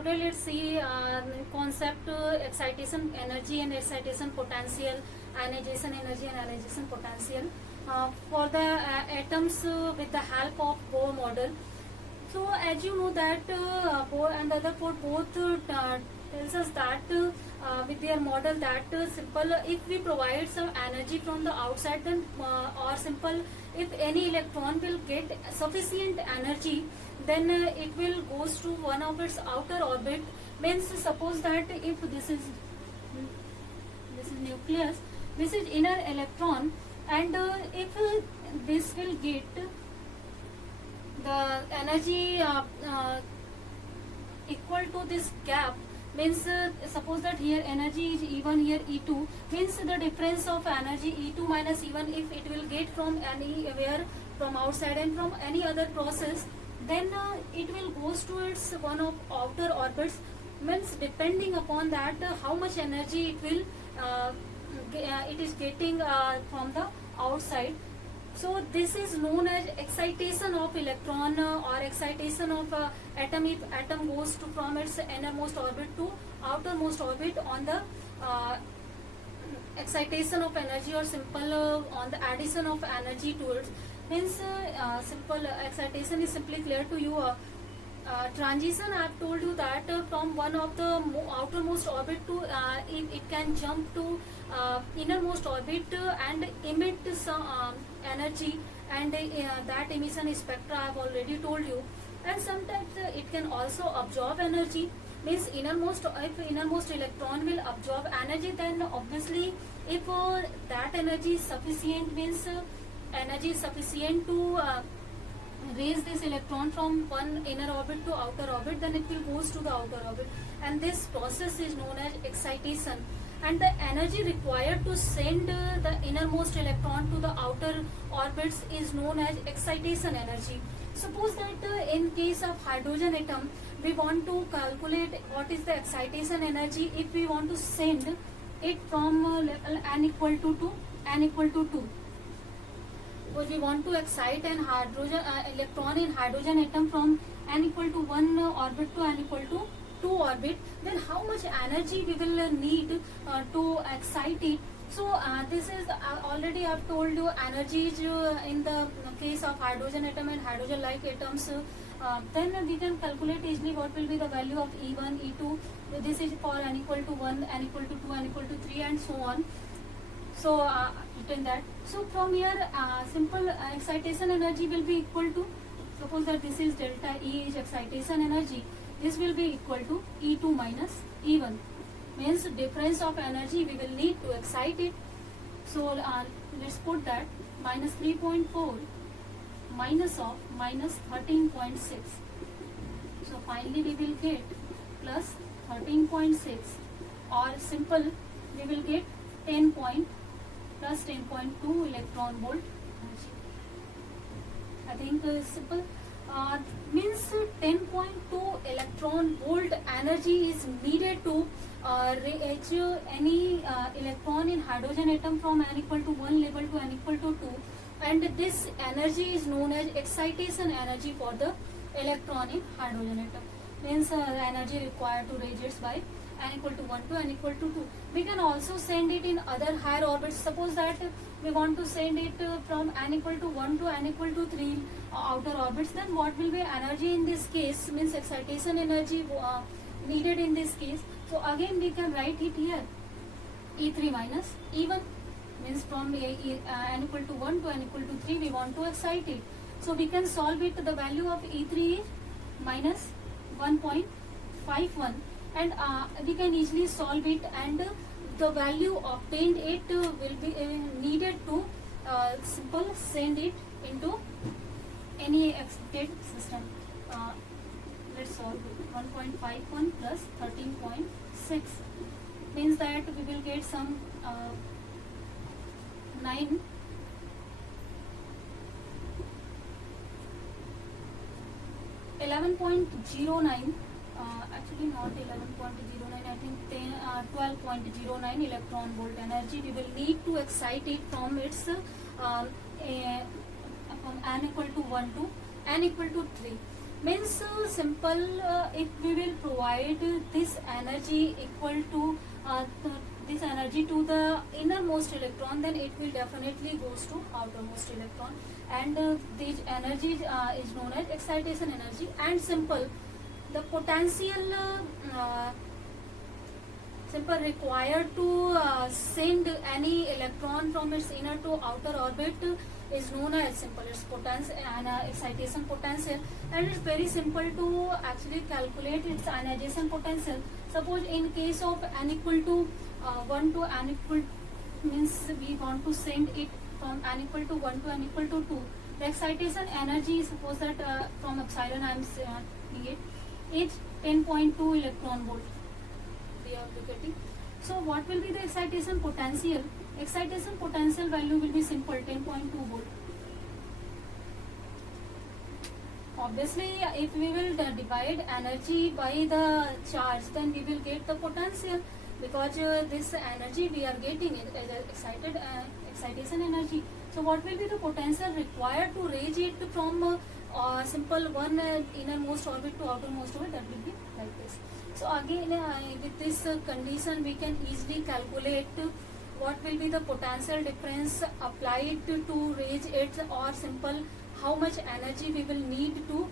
today let's see concept excitation energy and excitation potential, ionization energy and ionization potential for the atoms with the help of Bohr model. So as you know that Bohr and Rutherford both tells us that with their model that simple if we provide some energy from the outside, then or simple if any electron will get sufficient energy, then it will goes to one of its outer orbit. Means suppose that if this is nucleus, this is inner electron, and if this will get the energy equal to this gap, means suppose that here energy is E1, here E2, means the difference of energy E2 minus E1, if it will get from anywhere from outside and from any other process, then it will goes to its one of outer orbits. Means depending upon that how much energy it will it is getting from the outside. So this is known as excitation of electron or excitation of atom if atom goes to from its innermost orbit to outermost orbit on the excitation of energy, or simple on the addition of energy to it. Means simple excitation is simply clear to you. Transition, I have told you that from one of the outermost orbit to it can jump to innermost orbit and emit some energy, and that emission spectra I have already told you. And sometimes it can also absorb energy. Means if innermost electron will absorb energy, then obviously if that energy is sufficient, means energy is sufficient to raise this electron from one inner orbit to outer orbit, then it will goes to the outer orbit, and this process is known as excitation. And the energy required to send the innermost electron to the outer orbits is known as excitation energy. Suppose that in case of hydrogen atom, we want to calculate what is the excitation energy if we want to send it from level n equal to n equal to 2. Because we want to excite an hydrogen electron in hydrogen atom from n equal to 1 orbit to n equal to 2 orbit, then how much energy we will need to excite it. So this is already I have told you energies in the case of hydrogen atom and hydrogen like atoms. Then we can calculate easily what will be the value of E1, E2. This is for n equal to 1, n equal to 2, n equal to 3, and so on. So written that. So from here simple excitation energy will be equal to, suppose that this is delta E is excitation energy, this will be equal to E2 minus E1. Means difference of energy we will need to excite it. So let's put that minus 3.4 minus of minus 13.6. So finally we will get plus 13.6, or simple we will get 10 point plus 10.2 electron volt energy. I think simple means 10.2 electron volt energy is needed to reach any electron in hydrogen atom from n equal to 1 level to n equal to 2, and this energy is known as excitation energy for the electron in hydrogen atom. Means the energy required to reach it by n equal to 1 to n equal to 2. We can also send it in other higher orbits. Suppose that we want to send it from n equal to 1 to n equal to 3 outer orbits, then what will be energy in this case, means excitation energy needed in this case. So again we can write it here, E3 minus E1, means from n equal to 1 to n equal to 3 we want to excite it. So we can solve it, the value of E3 is minus 1.51, and we can easily solve it, and the value obtained it will be needed to simple send it into any expected system. Let's solve 1.51 plus 13.6, means that we will get some 9 11.09, actually not 11.09, I think 12.09 electron volt energy we will need to excite it from its from n equal to 1 to n equal to 3. Means simple, if we will provide this energy equal to this energy to the innermost electron, then it will definitely goes to outermost electron, and this energy is known as excitation energy. And simple, the potential simple required to send any electron from its inner to outer orbit is known as simple its potential and excitation potential. And it's very simple to actually calculate its ionization potential. Suppose in case of n equal to 1 to n equal, means we want to send it from n equal to 1 to n equal to 2. The excitation energy, suppose that from epsilon I am saying it, is 10.2 electron volt. We are getting. So what will be the excitation potential? Excitation potential value will be simple 10.2 volt. Obviously, if we will divide energy by the charge, then we will get the potential, because this energy we are getting is excitation energy. So what will be the potential required to raise it from simple one innermost orbit to outermost orbit? That will be like this. So again, with this condition, we can easily calculate what will be the potential difference applied to raise it, or simple how much energy we will need to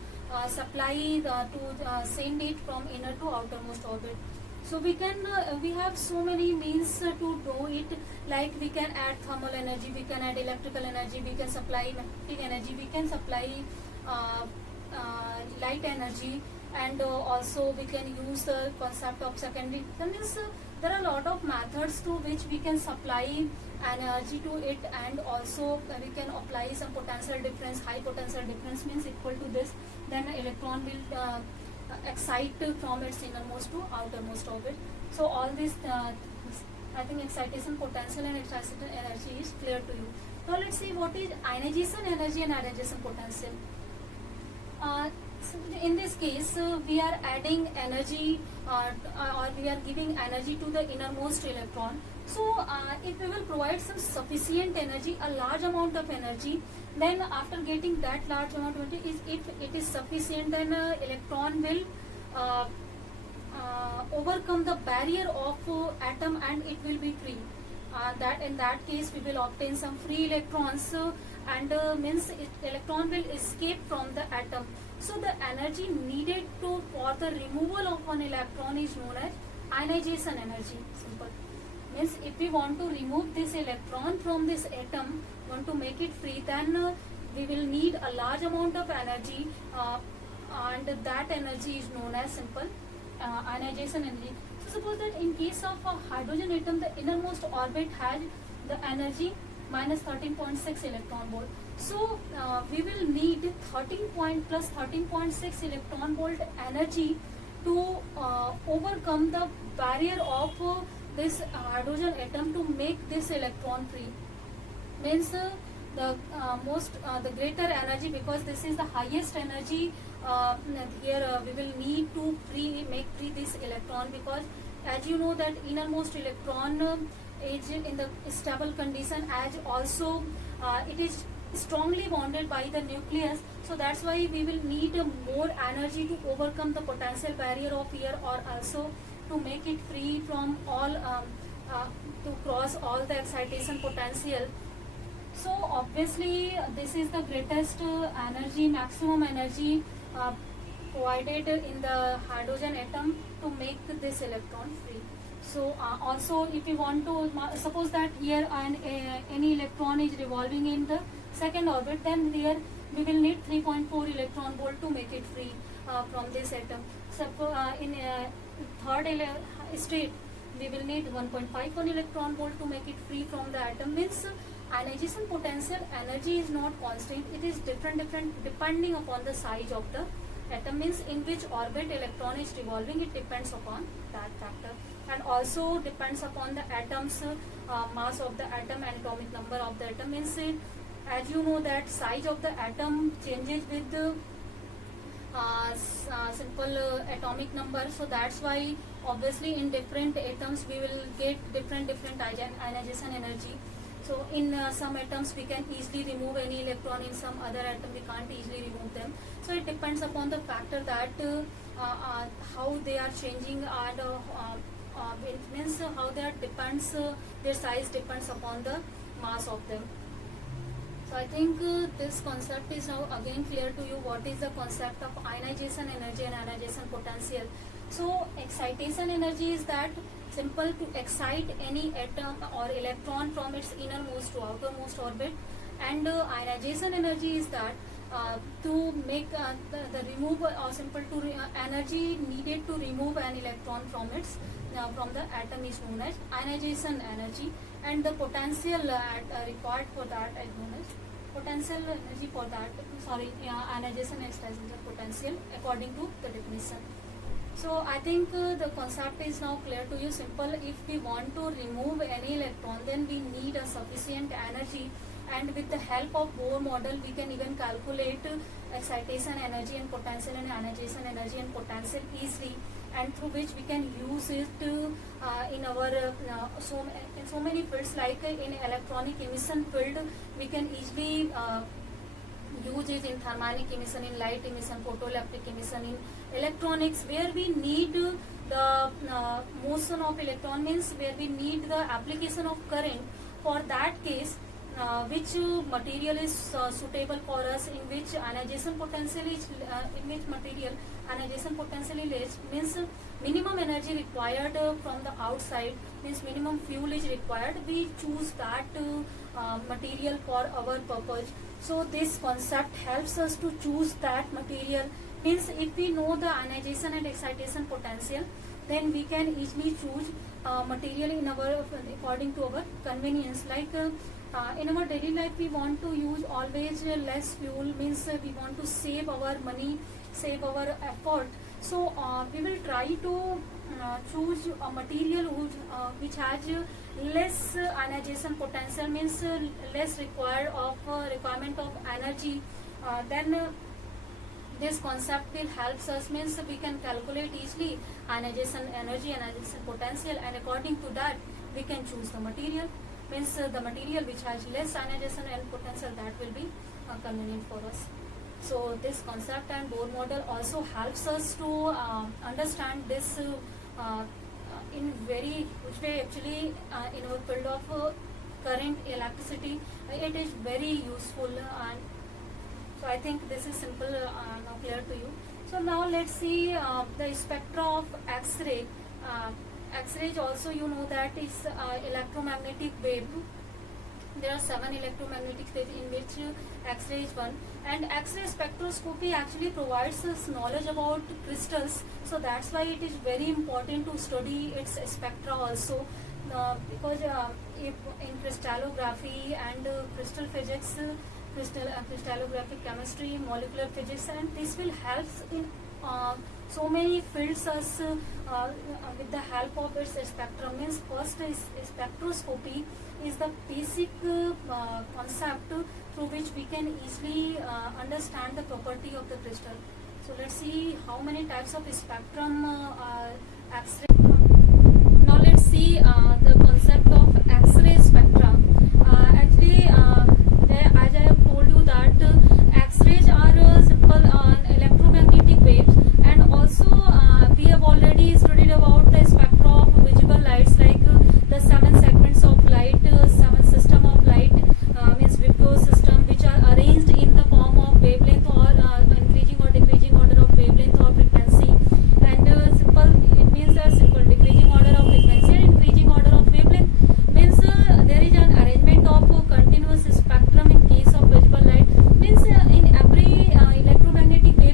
supply to send it from inner to outermost orbit. So we can we have so many means to do it, like we can add thermal energy, we can add electrical energy, we can supply magnetic energy, we can supply light energy, and also we can use the concept of secondary. That means there are a lot of methods to which we can supply energy to it, and also we can apply some potential difference. High potential difference means equal to this, then electron will excite from its innermost to outermost orbit. So all this I think excitation potential and excitation energy is clear to you. Now let's see what is ionization energy and ionization potential. So in this case, we are adding energy or we are giving energy to the innermost electron. So if we will provide some sufficient energy, a large amount of energy, then after getting that large amount of energy, if it is sufficient, then electron will overcome the barrier of atom and it will be free. That in that case we will obtain some free electrons, and means electron will escape from the atom. So the energy needed for the removal of one electron is known as ionization energy. Simple. Means if we want to remove this electron from this atom, want to make it free, then we will need a large amount of energy, and that energy is known as simple ionization energy. So suppose that in case of a hydrogen atom, the innermost orbit has the energy minus 13.6 electron volt. So we will need 13.6 electron volt energy to overcome the barrier of this hydrogen atom to make this electron free. Means the greater energy, because this is the highest energy here we will need to make free this electron, because as you know that innermost electron is in the stable condition, as also it is strongly bonded by the nucleus. So that's why we will need more energy to overcome the potential barrier of here, or also to make it free from all to cross all the excitation potential. So obviously this is the greatest energy, maximum energy provided in the hydrogen atom to make this electron free. So also if we want to suppose that here any electron is revolving in the second orbit, then here we will need 3.4 electron volt to make it free from this atom. So in third state we will need 1.51 electron volt to make it free from the atom. Means ionization potential energy is not constant, it is different depending upon the size of the atom. Means in which orbit electron is revolving, it depends upon that factor, and also depends upon the atom's mass of the atom and atomic number of the atom. Means as you know that size of the atom changes with the simple atomic number. So that's why obviously in different atoms we will get different ionization energy. So in some atoms we can easily remove any electron, in some other atom we can't easily remove them. So it depends upon the factor that how they are changing, and it means how they are depends, their size depends upon the mass of them. So I think this concept is now again clear to you. What is the concept of ionization energy and ionization potential? So excitation energy is that simple to excite any atom or electron from its innermost to outermost orbit, and ionization energy is that to make the remove or simple to energy needed to remove an electron from its from the atom is known as ionization energy, and the potential required for that is known as potential energy for that, ionization excitation potential according to the definition. So I think the concept is now clear to you. Simple, if we want to remove any electron, then we need a sufficient energy, and with the help of Bohr model we can even calculate excitation energy and potential and ionization energy and potential easily, and through which we can use it in our in so many fields, like in electronic emission field we can easily use it in thermionic emission, in light emission, photoelectric emission, in electronics, where we need the motion of electron, means where we need the application of current. For that case, which material is suitable for us, in which ionization potential is in which material ionization potential is less, means minimum energy required from the outside, means minimum fuel is required, we choose that material for our purpose. So this concept helps us to choose that material. Means if we know the ionization and excitation potential, then we can easily choose material in our according to our convenience. Like in our daily life we want to use always less fuel, means we want to save our money, save our effort. So we will try to choose a material which has less ionization potential, means less requirement of energy. Then this concept will helps us, means we can calculate easily ionization energy, ionization potential, and according to that we can choose the material, means the material which has less ionization and potential, that will be convenient for us. So this concept and Bohr model also helps us to understand this in very which way actually in our field of current electricity it is very useful, and so I think this is simple now clear to you. So now let's see the spectra of X-ray. X-ray also, you know, that is electromagnetic wave. There are 7 electromagnetic waves in which X-ray is one, and X-ray spectroscopy actually provides us knowledge about crystals. So that's why it is very important to study its spectra also, because if in crystallography and crystal physics, crystallographic chemistry, molecular physics, and this will help in so many fields us with the help of its spectrum. Means first is spectroscopy is the basic concept through which we can easily understand the property of the crystal. So let's see how many types of spectrum X-ray. Now let's see the concept of X-ray spectra. Actually, as I have told you that X-rays are simple electromagnetic waves, and also we have already studied about the spectra of visible lights, like the 7 segments of light, 7 system of light, means Vibgyor system, which are arranged in the form of wavelength or increasing or decreasing order of wavelength or frequency. And simple, it means a simple decreasing order of frequency and increasing order of wavelength, means there is an arrangement of continuous spectrum in case of visible light, means in every electromagnetic wave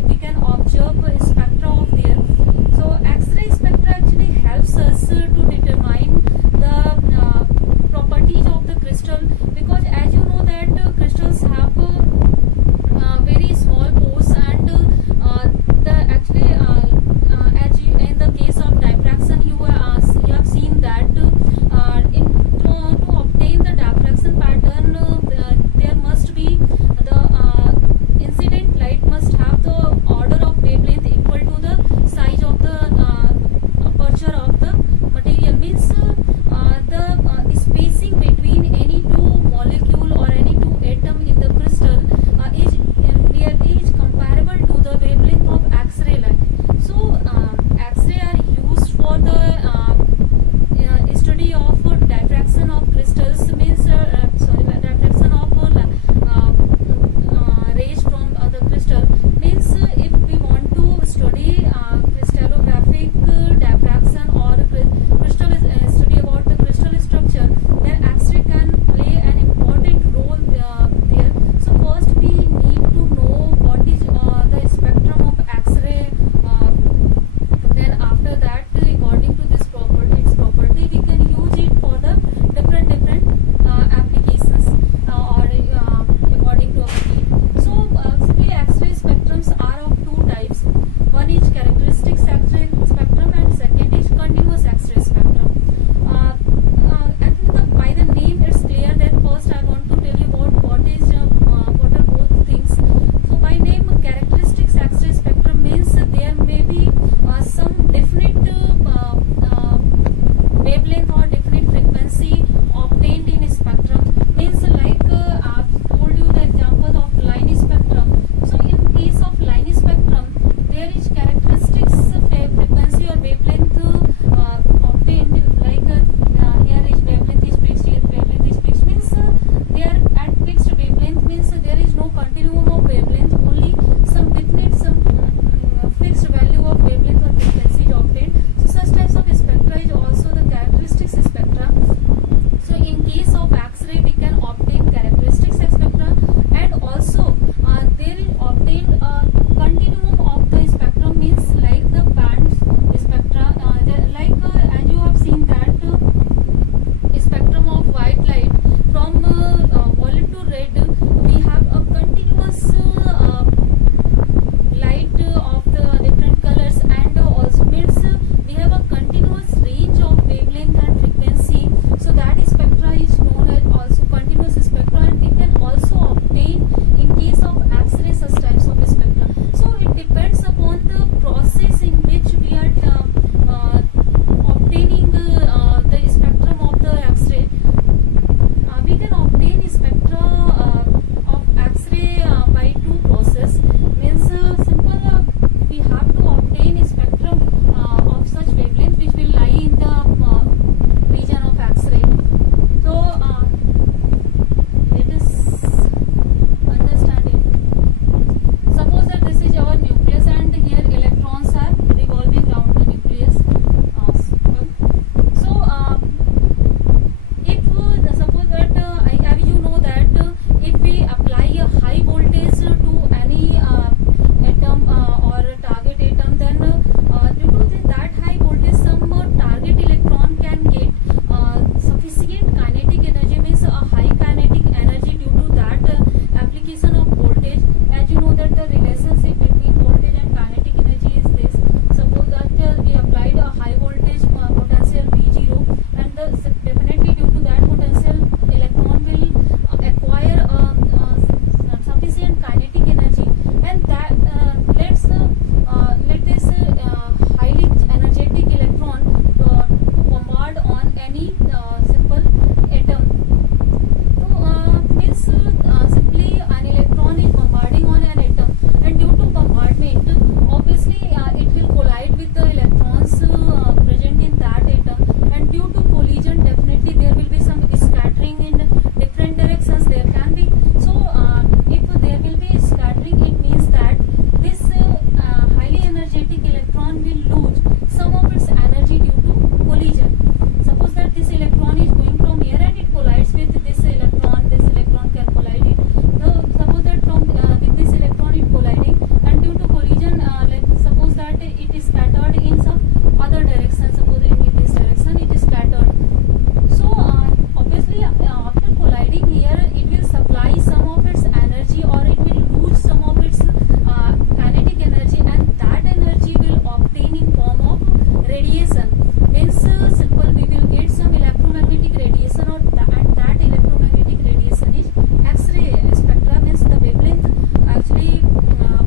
radiation. Means simple we will get some electromagnetic radiation, or and that electromagnetic radiation is X-ray spectra. Means the wavelength actually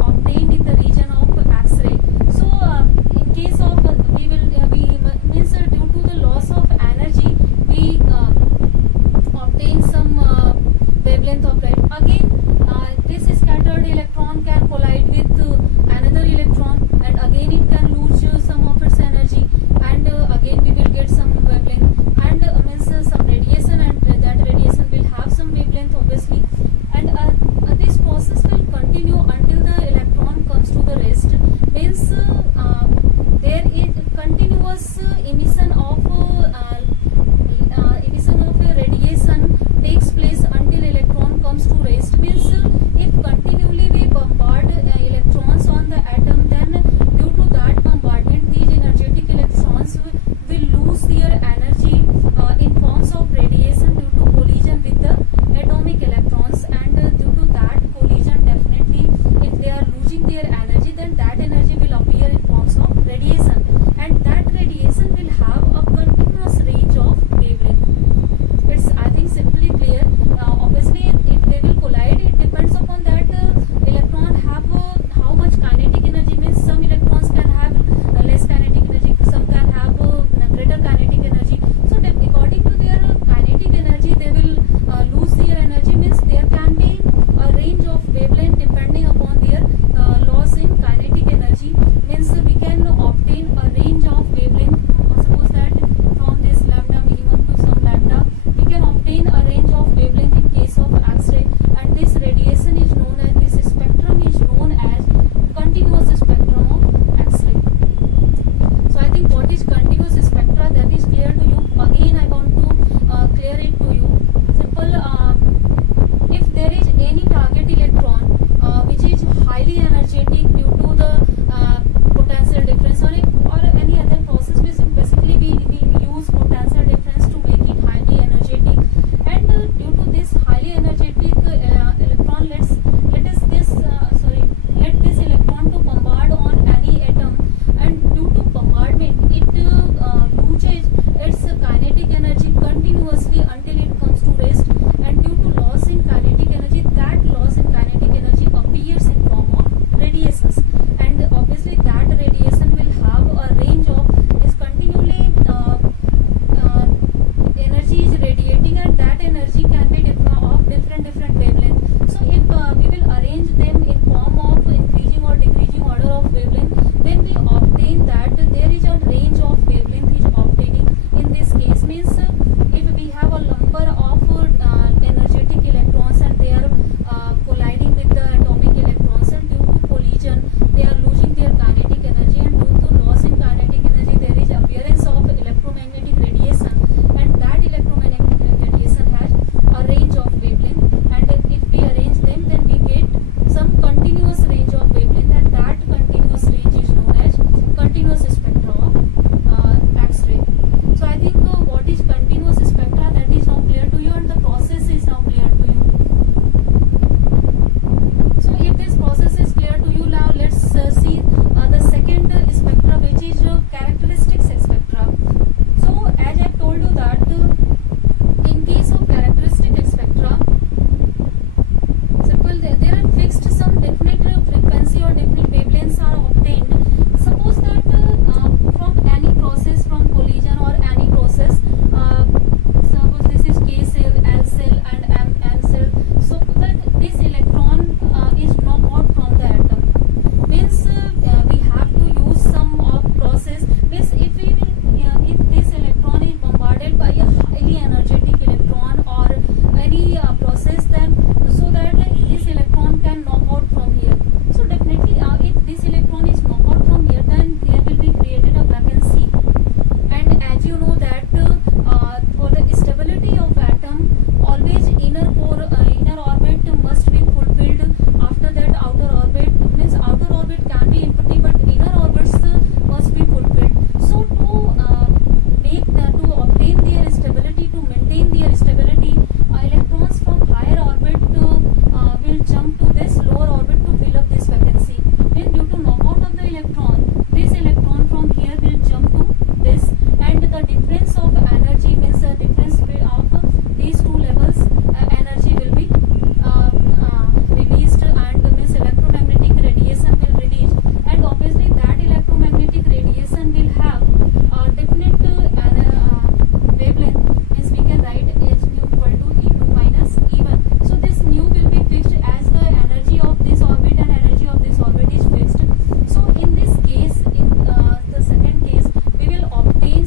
obtained in the region of X-ray. So in case of we will we means due to the loss of energy we obtain some wavelength of light. Again this scattered electron can collide with another electron, and again it can lose some of its energy, and again we will get some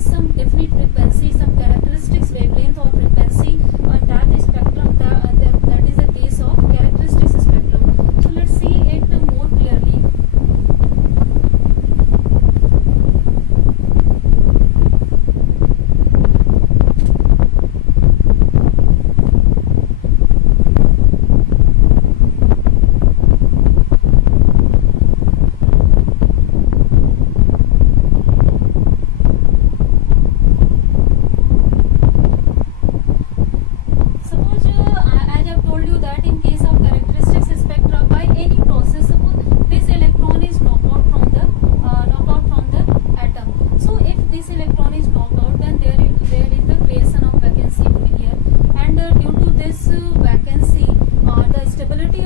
means some definite frequency, some characteristics wavelength or frequency on that spectrum. That is the case of characteristics spectrum. So let's see it more clearly. Suppose as I've told you that in case of characteristics spectra, by any process, suppose this electron is knocked out from the atom. So if this electron is knocked out, then there is the creation of vacancy over here, and due to this vacancy, the stability